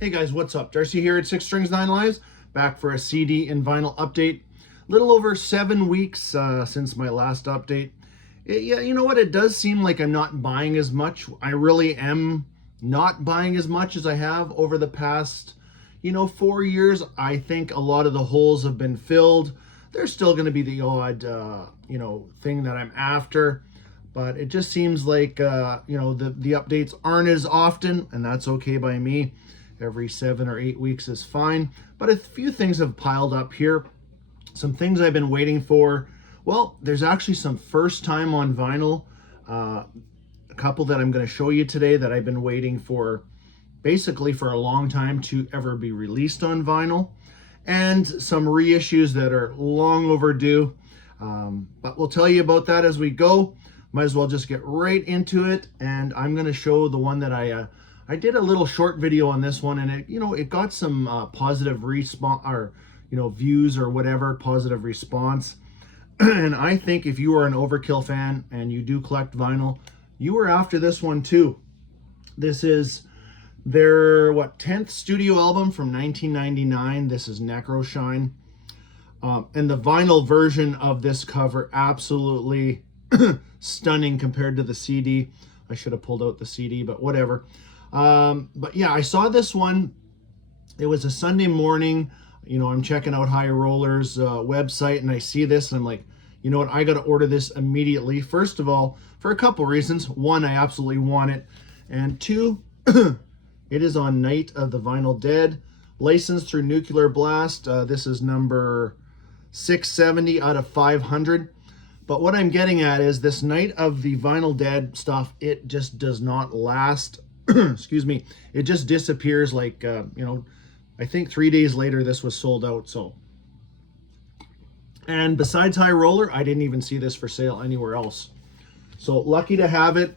Hey guys, what's up? Darcy here at 6 Strings 9 Lives, back for a CD and vinyl update. Little over 7 weeks since my last update. Yeah, you know what? It does seem like I'm not buying as much. I really am not buying as much as I have over the past, 4 years. I think a lot of the holes have been filled. There's still going to be the odd, thing that I'm after. But it just seems like, the updates aren't as often, and that's okay by me. Every 7 or 8 weeks is fine. But a few things have piled up here. Some things I've been waiting for. Well, there's actually some first time on vinyl. A couple that I'm going to show you today that I've been waiting for basically for a long time to ever be released on vinyl. And some reissues that are long overdue. But we'll tell you about that as we go. Might as well just get right into it. And I'm going to show the one that I did a little short video on this one, and it got some positive response, or views or whatever, positive response. And I think if you are an Overkill fan and you do collect vinyl, you were after this one too. This is their 10th studio album from 1999. This is Necroshine, and the vinyl version of this cover absolutely stunning compared to the CD. I should have pulled out the CD, but whatever. But yeah, I saw this one. It was a Sunday morning. I'm checking out High Roller's website, and I see this, and I'm like, you know what? I got to order this immediately. First of all, for a couple reasons. One, I absolutely want it. And two, it is on Night of the Vinyl Dead, licensed through Nuclear Blast. This is number 670 out of 500. But what I'm getting at is this Night of the Vinyl Dead stuff, it just does not last. Excuse me. It just disappears like, I think 3 days later this was sold out. So, and besides High Roller, I didn't even see this for sale anywhere else. So lucky to have it.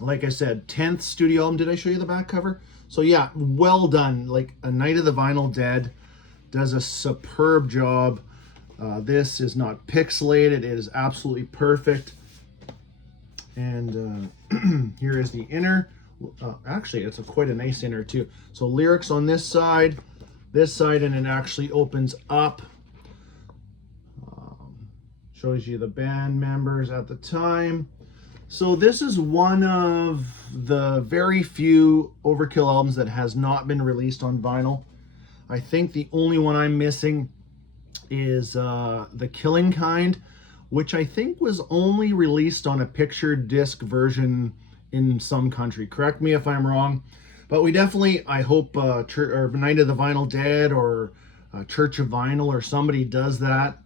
Like I said, 10th studio album. Did I show you the back cover? So yeah, well done. Like A Night of the Vinyl Dead does a superb job. This is not pixelated. It is absolutely perfect. And here is the inner. Actually, it's quite a nice inner too. So lyrics on this side, and it actually opens up. Shows you the band members at the time. So this is one of the very few Overkill albums that has not been released on vinyl. I think the only one I'm missing is The Killing Kind, which I think was only released on a picture disc version in some country. Correct me if I'm wrong, but we definitely, I hope Night of the Vinyl Dead or Church of Vinyl or somebody does that.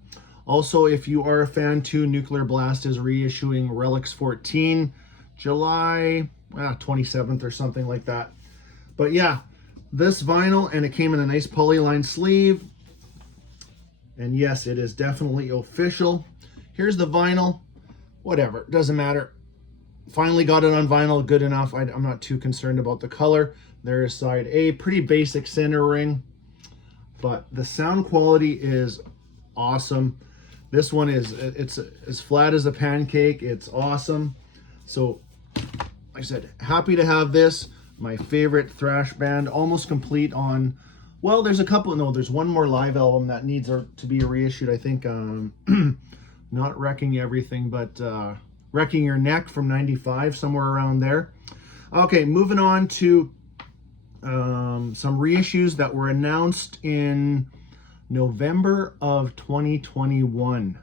Also, if you are a fan too, Nuclear Blast is reissuing Relics 14, July 27th or something like that. But yeah, this vinyl, and it came in a nice polyline sleeve. And yes, it is definitely official. Here's the vinyl. Whatever, doesn't matter. Finally got it on vinyl, good enough. I'm not too concerned about the color. There is side A, pretty basic center ring, but the sound quality is awesome. This one it's as flat as a pancake. It's awesome. So, like I said, happy to have this. My favorite thrash band, almost complete on. Well, there's a couple. No, there's one more live album that needs to be reissued. I think not Wrecking Everything, but Wrecking Your Neck from '95, somewhere around there. Okay, moving on to some reissues that were announced in November of 2021.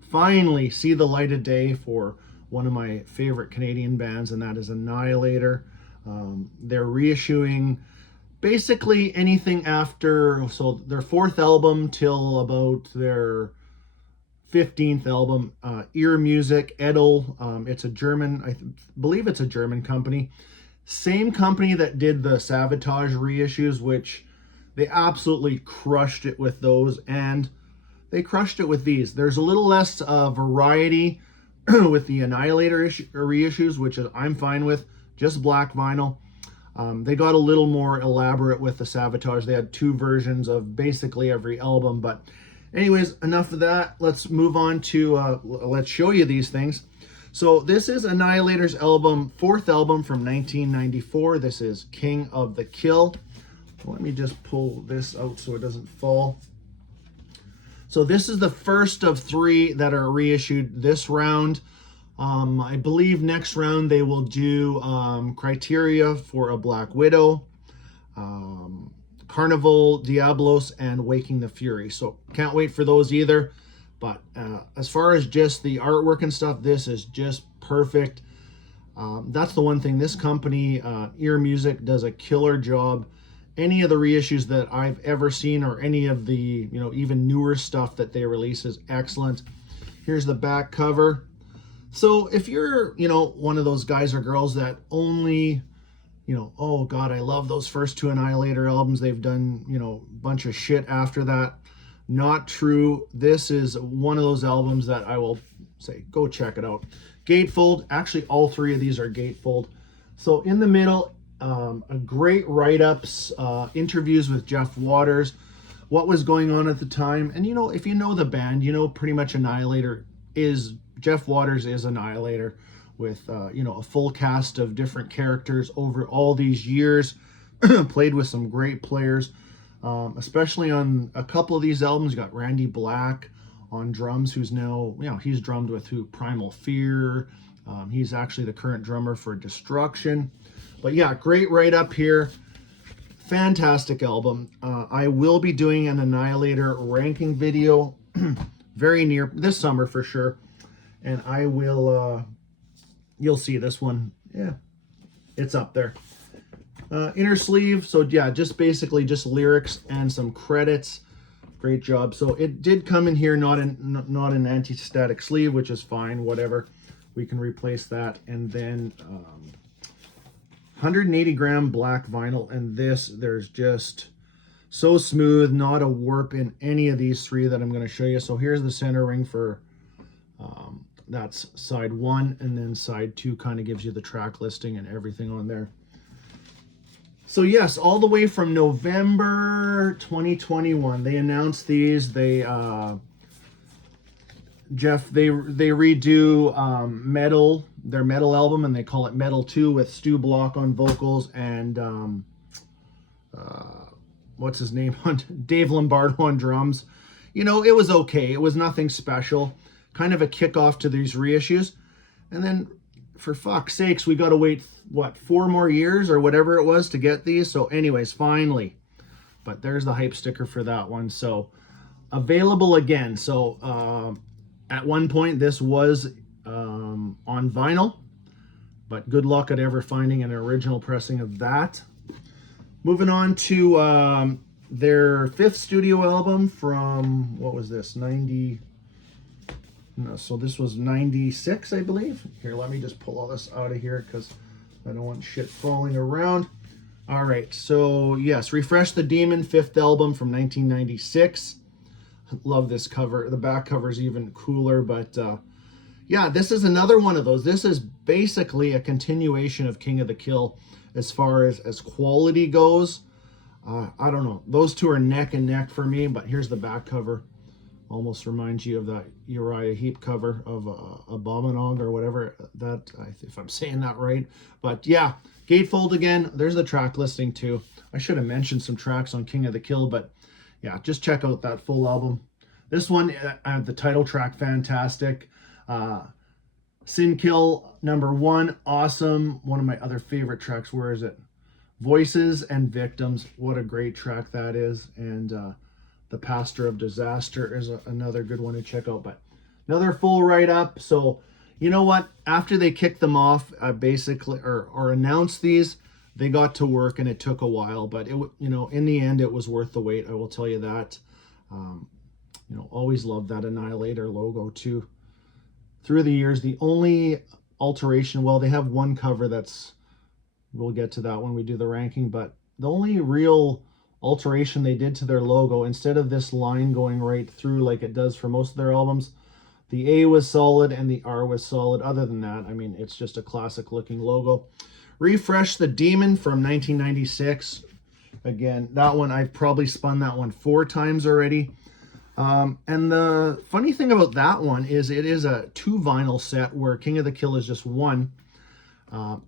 Finally see the light of day for one of my favorite Canadian bands, and that is Annihilator. They're reissuing basically anything after, so their 4th album till about their 15th album, Ear Music, Edel. It's a German, I believe it's a German company. Same company that did the Sabotage reissues, which they absolutely crushed it with those, and they crushed it with these. There's a little less variety with the Annihilator reissues, which I'm fine with, just black vinyl. They got a little more elaborate with the Sabotage. They had 2 versions of basically every album, but anyways, enough of that. Let's move on to, let's show you these things. So this is Annihilator's album, 4th album from 1994. This is King of the Kill. Let me just pull this out so it doesn't fall. So this is the first of 3 that are reissued this round. I believe next round they will do Criteria for a Black Widow, Carnival, Diablos, and Waking the Fury. So can't wait for those either. But as far as just the artwork and stuff, this is just perfect. That's the one thing. This company, Ear Music, does a killer job. Any of the reissues that I've ever seen, or any of the, even newer stuff that they release, is excellent. Here's the back cover. So if you're, one of those guys or girls that only, oh God, I love those first 2 Annihilator albums. They've done, a bunch of shit after that. Not true. This is one of those albums that I will say, go check it out. Gatefold. Actually, all 3 of these are gatefold. So in the middle, a great write-ups, interviews with Jeff Waters, what was going on at the time. And, if you know the band, pretty much Annihilator is, Jeff Waters is Annihilator, with, a full cast of different characters over all these years. Played with some great players, especially on a couple of these albums. You got Randy Black on drums, who's now, he's drummed with Primal Fear. He's actually the current drummer for Destruction. But yeah, great write-up here. Fantastic album. I will be doing an Annihilator ranking video very near this summer for sure. And I will, you'll see this one. Yeah, it's up there. Inner sleeve. So yeah, just basically just lyrics and some credits. Great job. So it did come in here, not an anti-static sleeve, which is fine, whatever. We can replace that. And then 180 gram black vinyl, and there's just so smooth, not a warp in any of these 3 that I'm going to show you. So here's the center ring for that's side 1, and then side 2 kind of gives you the track listing and everything on there. So yes, all the way from November 2021, they announced these. They Jeff, they redo Metal, their Metal album, and they call it Metal 2 with Stu Block on vocals and what's his name on Dave Lombardo on drums. It was okay. It was nothing special. Kind of a kickoff to these reissues. And then, for fuck's sakes, we got to wait, what, 4 more years or whatever it was to get these. So anyways, finally. But there's the hype sticker for that one. So available again. So at one point, this was on vinyl. But good luck at ever finding an original pressing of that. Moving on to their 5th studio album from, what was this, 90... No, so this was 96, I believe. Here, let me just pull all this out of here because I don't want shit falling around. All right, so yes, Refresh the Demon, 5th album from 1996. Love this cover. The back cover is even cooler, but yeah, this is another one of those. This is basically a continuation of King of the Kill as far as quality goes. I don't know. Those 2 are neck and neck for me, but here's the back cover. Almost reminds you of that Uriah Heep cover of Abominog or whatever, that, if I'm saying that right. But yeah, gatefold again. There's the track listing too. I should have mentioned some tracks on King of the Kill, but yeah, just check out that full album. This one, the title track, fantastic. Sin Kill #1, awesome. One of my other favorite tracks. Where is it? Voices and Victims. What a great track that is. And The Pastor of Disaster is another good one to check out. But another full write-up. So, you know what? After they kicked them off, basically, or announced these, they got to work, and it took a while. But, in the end, it was worth the wait. I will tell you that. Always loved that Annihilator logo, too. Through the years, the only alteration, well, they have one cover that's, we'll get to that when we do the ranking, but the only real alteration they did to their logo, instead of this line going right through like it does for most of their albums, the A was solid and the R was solid. Other than that, I mean, it's just a classic looking logo. Refresh the Demon from 1996. Again, that one, I've probably spun that one 4 times already. And the funny thing about that one is it is a 2 vinyl set where King of the Kill is just 1.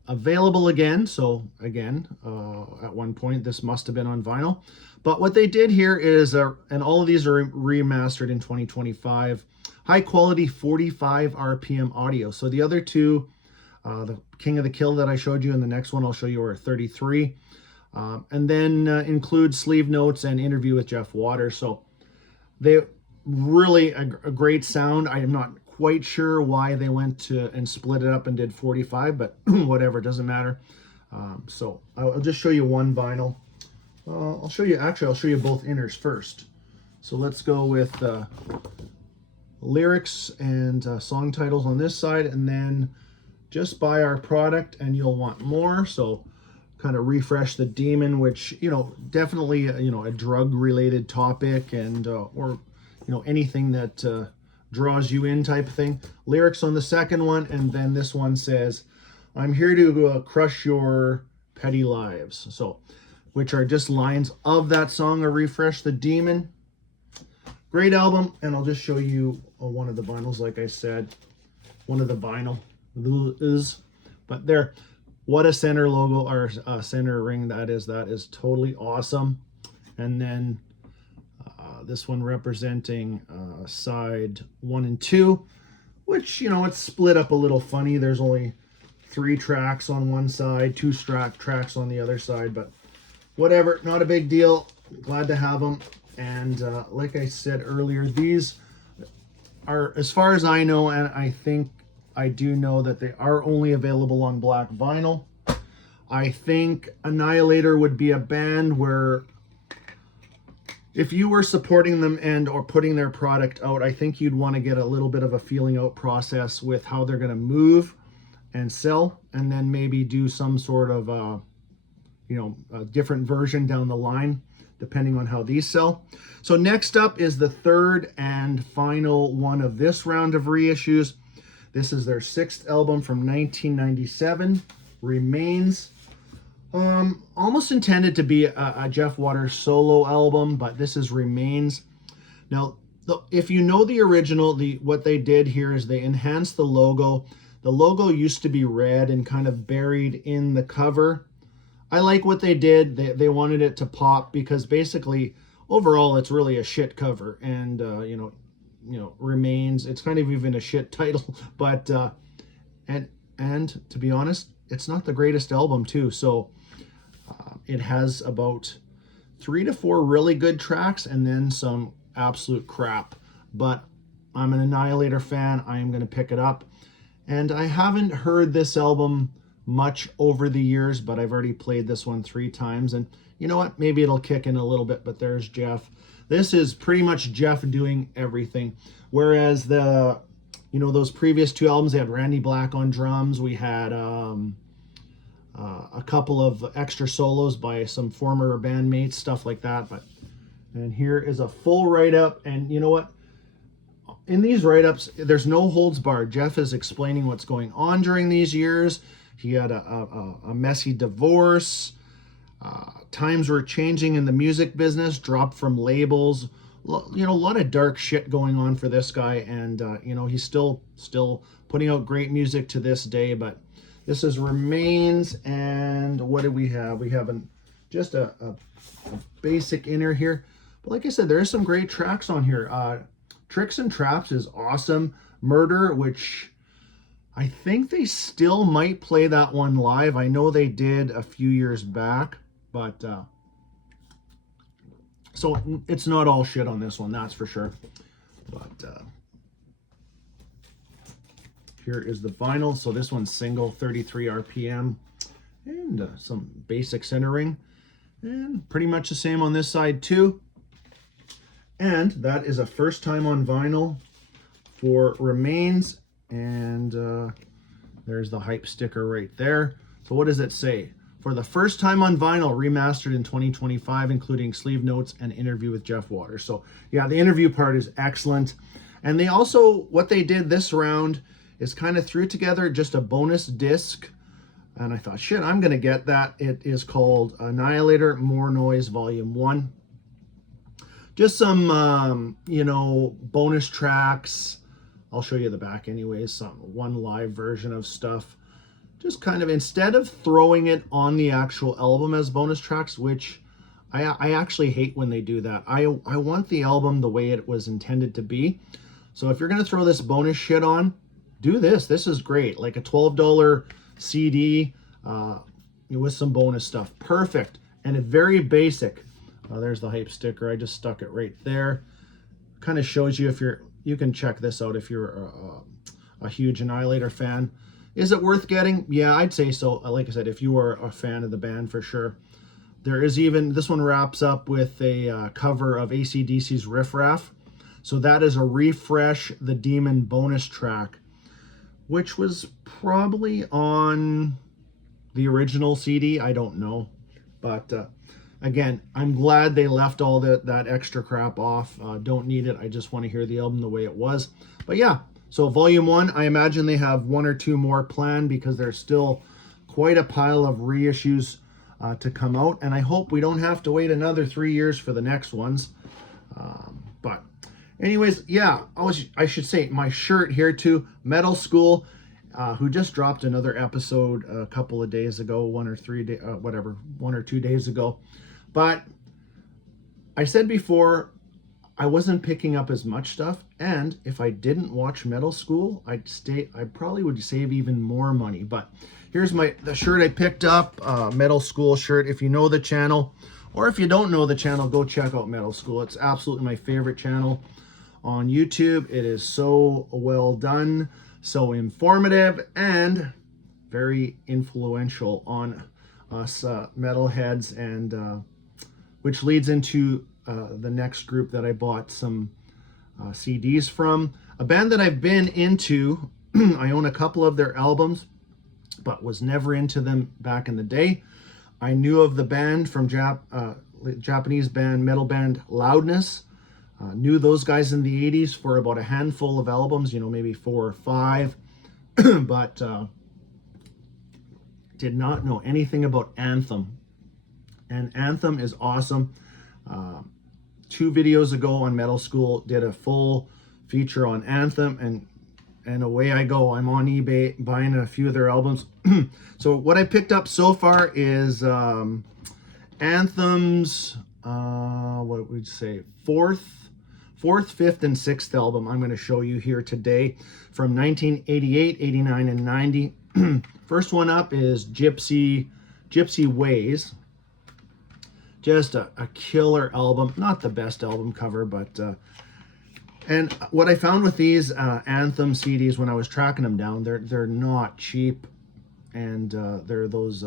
Available again. So again, at one point this must have been on vinyl. But what they did here is, and all of these are remastered in 2025, high quality 45 RPM audio. So the other two, the King of the Kill that I showed you and the next one I'll show you are 33. And then include sleeve notes and interview with Jeff Waters. So they really a great sound. I am not quite sure why they went to and split it up and did 45, but whatever, doesn't matter. So I'll just show you one vinyl. I'll show you both inners first. So let's go with lyrics and song titles on this side, and then just buy our product and you'll want more. So kind of refresh the demon, which, you know, definitely, you know, a drug related topic, and or, you know, anything that draws you in type of thing. Lyrics on the second one, and then this one says, I'm here to crush your petty lives. So, which are just lines of that song, or refresh the demon. Great album, and I'll just show you one of the vinyls, like I said. One of the vinyl is, but there, what a center logo, or center ring that is. That is totally awesome. And then this one representing side 1 and 2, which, you know, it's split up a little funny. There's only 3 tracks on one side, 2 tracks on the other side, but whatever, not a big deal. Glad to have them. And like I said earlier, these are, as far as I know, and I think I do know, that they are only available on black vinyl. I think Annihilator would be a band where, if you were supporting them and or putting their product out, I think you'd want to get a little bit of a feeling out process with how they're going to move and sell, and then maybe do some sort of you know, a different version down the line, depending on how these sell. So next up is the third and final one of this round of reissues. This is their 6th album from 1997, Remains. Almost intended to be a Jeff Waters solo album, but this is Remains. Now, if you know the original, what they did here is they enhanced the logo. The logo used to be red and kind of buried in the cover. I like what they did. They wanted it to pop, because basically, overall, it's really a shit cover. And, you know, Remains, it's kind of even a shit title. But, and to be honest, it's not the greatest album too. So it has about 3 to 4 really good tracks, and then some absolute crap. But I'm an Annihilator fan. I am going to pick it up. And I haven't heard this album much over the years, but I've already played this one 3 times, and you know what, maybe it'll kick in a little bit. But there's Jeff. This is pretty much Jeff doing everything, whereas the, you know, those previous 2 albums, they had Randy Black on drums. We had a couple of extra solos by some former bandmates, stuff like that. But, and here is a full write-up, and you know what, in these write-ups, there's no holds barred. Jeff is explaining what's going on during these years. He had a messy divorce. Times were changing in the music business, dropped from labels. You know, a lot of dark shit going on for this guy. And, you know, he's still putting out great music to this day. But this is Remains. And what do we have? We have just a basic inner here. But like I said, there are some great tracks on here. Tricks and Traps is awesome. Murder, which I think they still might play that one live. I know they did a few years back, but so it's not all shit on this one, that's for sure. But here is the vinyl. So this one's single, 33 RPM, and some basic centering, and pretty much the same on this side too. And that is a first time on vinyl for Remains. And there's the hype sticker right there. So what does it say? For the first time on vinyl, remastered in 2025, including sleeve notes and interview with Jeff Waters. So yeah, the interview part is excellent. And they also, what they did this round is kind of threw together just a bonus disc. And I thought, shit, I'm going to get that. It is called Annihilator, More Noise, Volume 1. Just some, you know, bonus tracks. I'll show you the back anyways, one live version of stuff. just kind of, instead of throwing it on the actual album as bonus tracks, which I actually hate when they do that. I want the album the way it was intended to be. So if you're going to throw this bonus shit on, do this. This is great. Like a $12 CD with some bonus stuff. Perfect. And a very basic. There's the hype sticker. I just stuck it right there. Kind of shows you if you can check this out if you're a huge Annihilator fan. Is it worth getting? Yeah, I'd say so. Like I said, if you are a fan of the band, for sure. There is even, this one wraps up with a cover of AC/DC's Riff Raff. So that is a Refresh the Demon bonus track, which was probably on the original CD. I don't know. But again, I'm glad they left all that extra crap off. Don't need it. I just want to hear the album the way it was. But yeah, so Volume 1, I imagine they have 1 or 2 more planned because there's still quite a pile of reissues to come out, and I hope we don't have to wait another 3 years for the next ones. But anyways, yeah, I should say my shirt here too, Metal School, who just dropped another episode a couple of days ago, 1 or 2 days ago. But I said before, I wasn't picking up as much stuff, and if I didn't watch Metal School, I probably would save even more money. But here's the shirt I picked up, Metal School shirt. If you know the channel, or if you don't know the channel, go check out Metal School. It's absolutely my favorite channel on YouTube. It is so well done, so informative, and very influential on us metalheads, and which leads into the next group that I bought some CDs from. A band that I've been into. I own a couple of their albums, but was never into them back in the day. I knew of the band from Japanese band, metal band Loudness. Knew those guys in the 80s for about a handful of albums, maybe 4 or 5. But did not know anything about Anthem. And Anthem is awesome. 2 videos ago on Metal School, did a full feature on Anthem, and away I go. I'm on eBay buying a few of their albums. So what I picked up so far is Anthem's, what would you say, fourth, 5th, and 6th album I'm going to show you here today from 1988, 89, and 90. First one up is Gypsy Ways. Just a killer album. Not the best album cover, but and what I found with these Anthem CDs when I was tracking them down, they're not cheap, and they're those.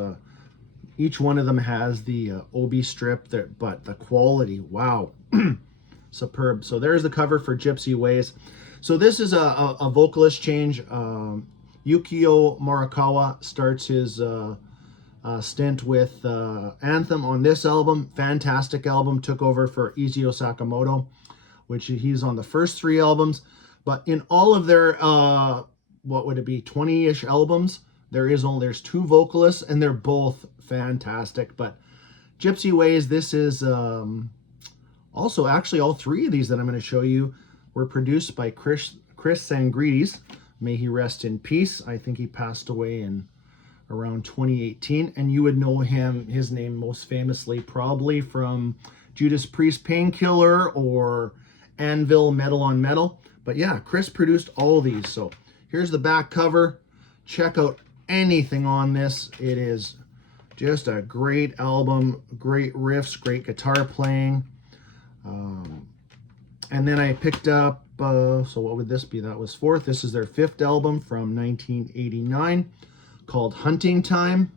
Each one of them has the OB strip, but the quality, wow, superb. So there's the cover for Gypsy Ways. So this is a vocalist change. Yukio Morikawa starts his stint with Anthem on this album. Fantastic album. Took over for Izio Sakamoto, which he's on the first 3 albums. But in all of their, what would it be, 20-ish albums, there's 2 vocalists, and they're both fantastic. But Gypsy Ways, this is also, actually, all 3 of these that I'm going to show you were produced by Chris Sangrides. May he rest in peace. I think he passed away in around 2018, and you would know his name most famously probably from Judas Priest Painkiller or Anvil Metal on Metal. But yeah, Chris produced all these. So here's the back cover. Check out anything on this. It is just a great album, great riffs, great guitar playing. And then I picked up, so what would this be? That was 4th. This is their 5th album from 1989. Called Hunting Time.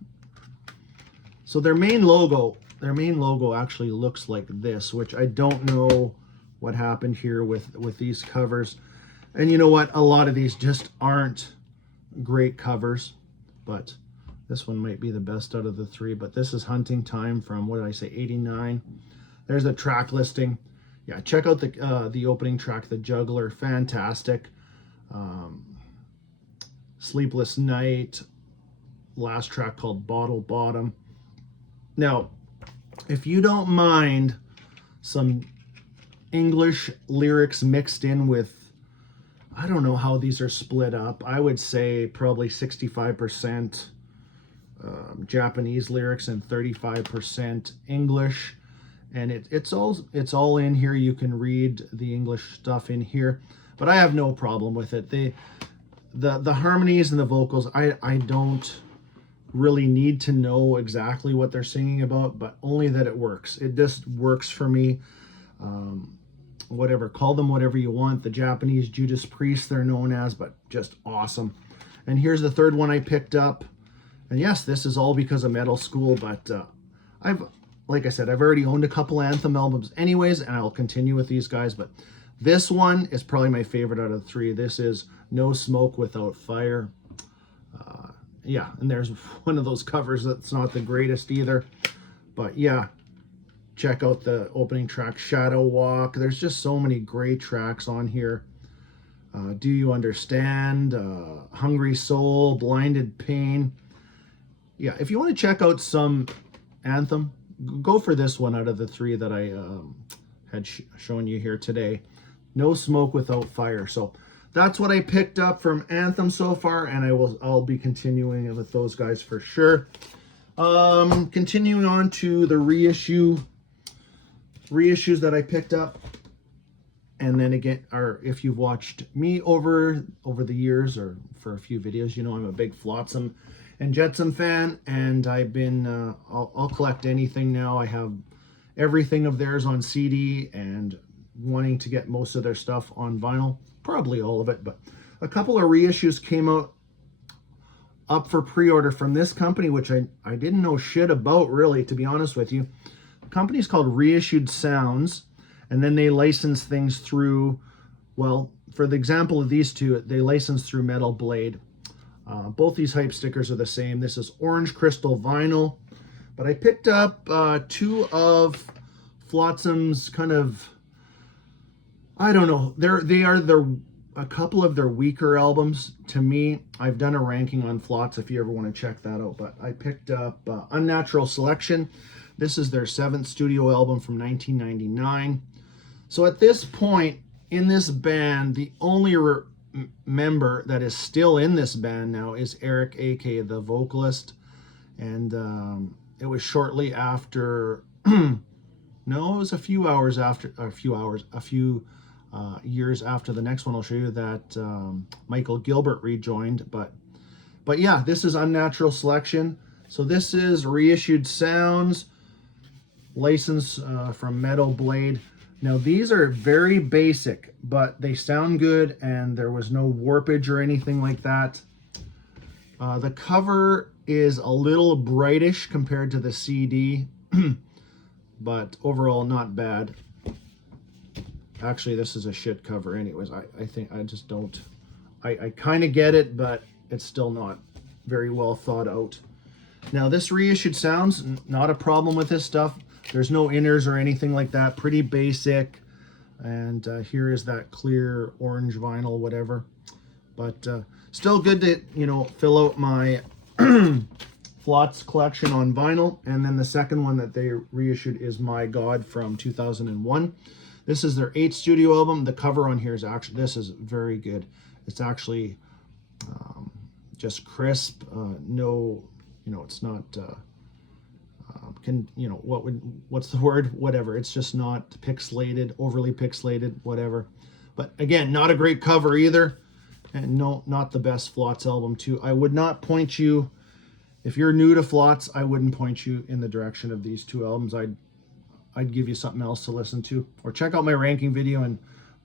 So their main logo actually looks like this, which I don't know what happened here with these covers. And you know what? A lot of these just aren't great covers, but this one might be the best out of the 3. But this is Hunting Time from, what did I say, 89. There's the track listing. Yeah, check out the opening track, The Juggler. Fantastic. Sleepless Night. Last track called Bottle Bottom. Now, if you don't mind some English lyrics mixed in with, I don't know how these are split up. I would say probably 65% Japanese lyrics and 35% English. And it's all in here. You can read the English stuff in here, but I have no problem with it. The harmonies and the vocals, I don't really need to know exactly what they're singing about, but only that it works. It just works for me. Whatever, call them whatever you want. The Japanese Judas Priest they're known as, but just awesome. And here's the third one I picked up. And yes, this is all because of Metal School, but like I said, I've already owned a couple Anthem albums anyways, and I'll continue with these guys, but this one is probably my favorite out of the three. This is No Smoke Without Fire. Yeah, and there's one of those covers that's not the greatest either, but yeah, check out the opening track, Shadow Walk. There's just so many great tracks on here. Do You Understand? Hungry Soul, Blinded Pain. Yeah, if you want to check out some Anthem, go for this one out of the three that I had shown you here today. No Smoke Without Fire. So that's what I picked up from Anthem so far, and I'll be continuing with those guys for sure. Continuing on to the reissues that I picked up. And then again, if you've watched me over the years or for a few videos, you know I'm a big Flotsam and Jetsam fan, and I've been I'll collect anything now. I have everything of theirs on CD and wanting to get most of their stuff on vinyl, probably all of it, but a couple of reissues came out up for pre-order from this company, which I didn't know shit about, really, to be honest with you. The company's called Reissued Sounds, and then they license things through, well, for the example of these two, they license through Metal Blade. Both these hype stickers are the same. This is orange crystal vinyl, but I picked up two of Flotsam's kind of, I don't know, they are a couple of their weaker albums to me. I've done a ranking on Flots if you ever want to check that out, but I picked up Unnatural Selection. This is their 7th studio album from 1999. So at this point in this band, the only member that is still in this band now is Eric, aka the vocalist, and it was shortly after no, it was a few years after the next one I'll show you that Michael Gilbert rejoined. But yeah, this is Unnatural Selection. So this is Reissued Sounds, license from Metal Blade. Now these are very basic, but they sound good, and there was no warpage or anything like that. The cover is a little brightish compared to the CD, but overall not bad. Actually, this is a shit cover anyways. I think I just don't, I kind of get it, but it's still not very well thought out. Now this Reissued Sounds, not a problem with this stuff. There's no inners or anything like that. Pretty basic. And here is that clear orange vinyl, whatever. But still good to, fill out my Flots collection on vinyl. And then the second one that they reissued is My God from 2001. This is their 8th studio album. The cover on here is actually, this is very good. It's actually just crisp. No, it's not... what's the word? Whatever. It's just not pixelated, overly pixelated, whatever. But again, not a great cover either. And no, not the best Flots album too. I would not point you, if you're new to Flots, I wouldn't point you in the direction of these two albums. I'd give you something else to listen to. Or check out my ranking video and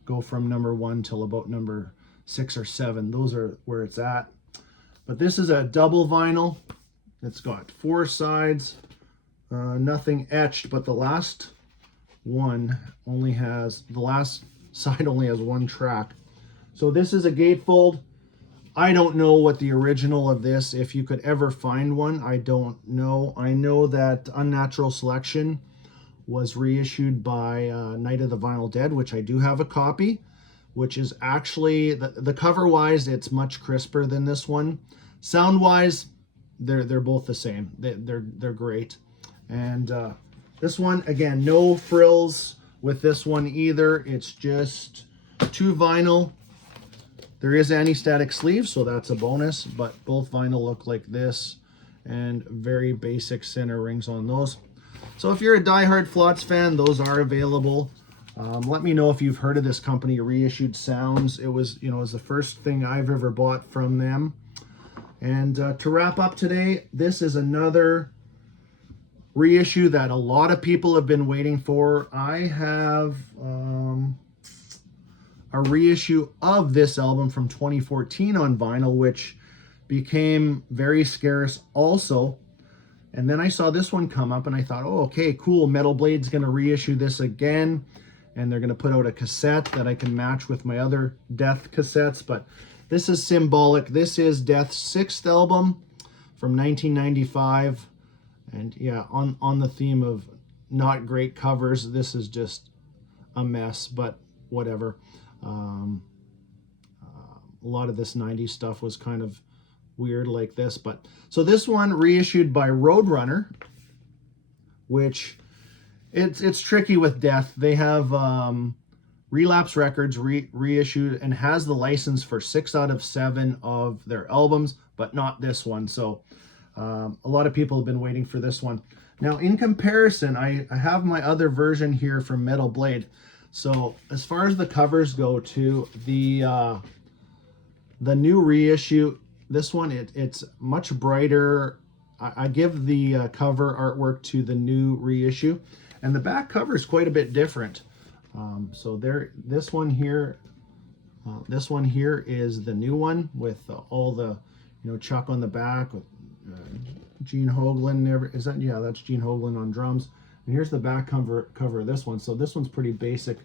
go from number 1 till about number 6 or 7. Those are where it's at. But this is a double vinyl. It's got 4 sides. Nothing etched, but the last side only has 1 track. So this is a gatefold. I don't know what the original of this, if you could ever find one, I don't know. I know that Unnatural Selection was reissued by Night of the Vinyl Dead, which I do have a copy, which is actually, the cover-wise, it's much crisper than this one. Sound-wise, they're both the same. They're great. And this one, again, no frills with this one either. It's just 2 vinyl. There is anti-static sleeves, so that's a bonus, but both vinyl look like this. and very basic center rings on those. So if you're a diehard Flots fan, those are available. Let me know if you've heard of this company, Reissued Sounds. It was, it was the first thing I've ever bought from them. And to wrap up today, this is another reissue that a lot of people have been waiting for. I have a reissue of this album from 2014 on vinyl, which became very scarce also. And then I saw this one come up and I thought, oh, okay, cool. Metal Blade's going to reissue this again. And they're going to put out a cassette that I can match with my other Death cassettes. But this is Symbolic. This is Death's 6th album from 1995. And yeah, on the theme of not great covers, this is just a mess, but whatever. A lot of this 90s stuff was kind of weird like this. But so this one reissued by Roadrunner, which it's tricky with Death. They have Relapse Records reissued and has the license for 6 out of 7 of their albums, but not this one. So a lot of people have been waiting for this one. Now, in comparison, I have my other version here from Metal Blade. So as far as the covers go, to the new reissue, this one it's much brighter. I give the cover artwork to the new reissue, and the back cover is quite a bit different. So this one here is the new one with all the Chuck on the back with Gene Hoglan. That's Gene Hoglan on drums. And here's the back cover of this one. So this one's pretty basic.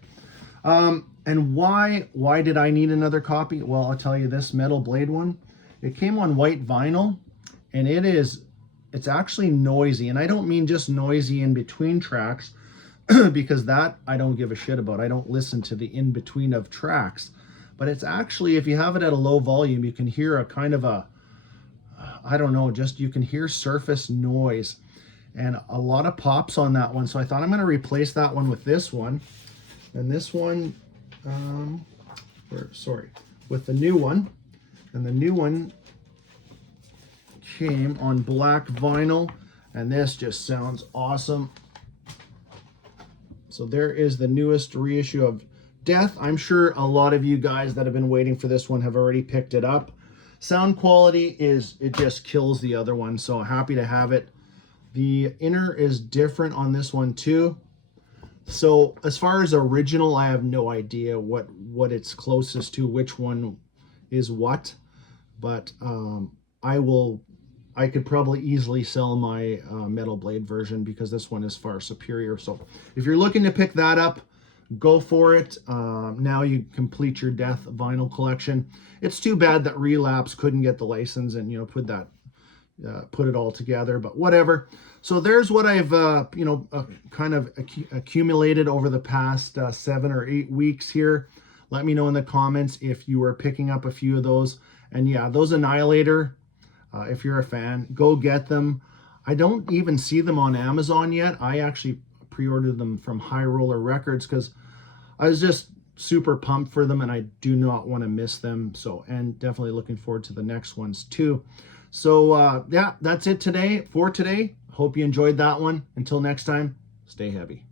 And why did I need another copy? Well, I'll tell you, this Metal Blade one, it came on white vinyl, and it's actually noisy. And I don't mean just noisy in between tracks, because that I don't give a shit about. I don't listen to the in between of tracks. But it's actually, if you have it at a low volume, you can hear a kind of a, I don't know, just you can hear surface noise and a lot of pops on that one. So I thought I'm going to replace that one with this one. And this one, with the new one. And the new one came on black vinyl, and this just sounds awesome. So there is the newest reissue of Death. I'm sure a lot of you guys that have been waiting for this one have already picked it up. Sound quality it just kills the other one, so happy to have it. The inner is different on this one too. So as far as original, I have no idea what it's closest to, which one is what, but I could probably easily sell my Metal Blade version, because this one is far superior. So if you're looking to pick that up, go for it. Now you complete your Death vinyl collection. It's too bad that Relapse couldn't get the license and put it all together, but whatever. So there's what I've kind of accumulated over the past 7 or 8 weeks here. Let me know in the comments if you are picking up a few of those. And yeah, those Annihilator, if you're a fan, go get them. I don't even see them on Amazon yet. I actually pre-ordered them from High Roller Records because I was just super pumped for them and I do not want to miss them. So, and definitely looking forward to the next ones too. So yeah, that's it for today. Hope you enjoyed that one. Until next time, stay heavy.